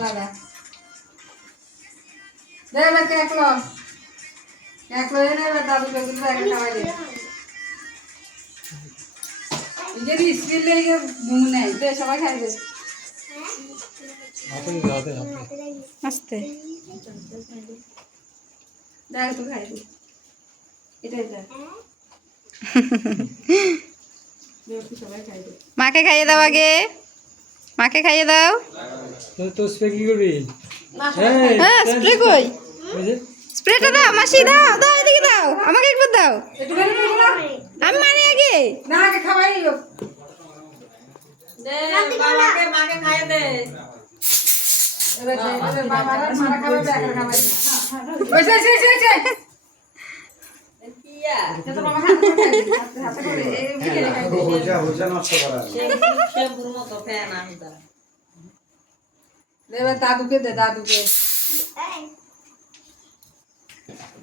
দাদা দে বেকে একলো এনে দাদুকে কিন্তু একটা খাওয়াই দে যদি স্কিল লেগে ঘুম নেই দে সবাই খাই দে আস্তে দেখ তো খাই দে এটাই দেখ সবাই খাই দে মাকে খাইয়ে দাও আগে মাকে খাইয়ে দাও তো স্প্রে কি করবি হ্যাঁ স্প্রে কই স্প্রেটা দাও মাসি দাও দাও এদিকে দাও আমাকে একবার দাও আমি মারি আগে না আগে খাওয়াই দে বাবাকে মাকে খাইয়ে দে এবার বাবা মারা খাবে একা খাবে ওই সে কিয়া তো বাবা হাতে করে এই ভিডিও খাই দে হোজা নষ্ট করা সে বুড়ো মতো ফ্যান আমি দা দেবে দাদুকে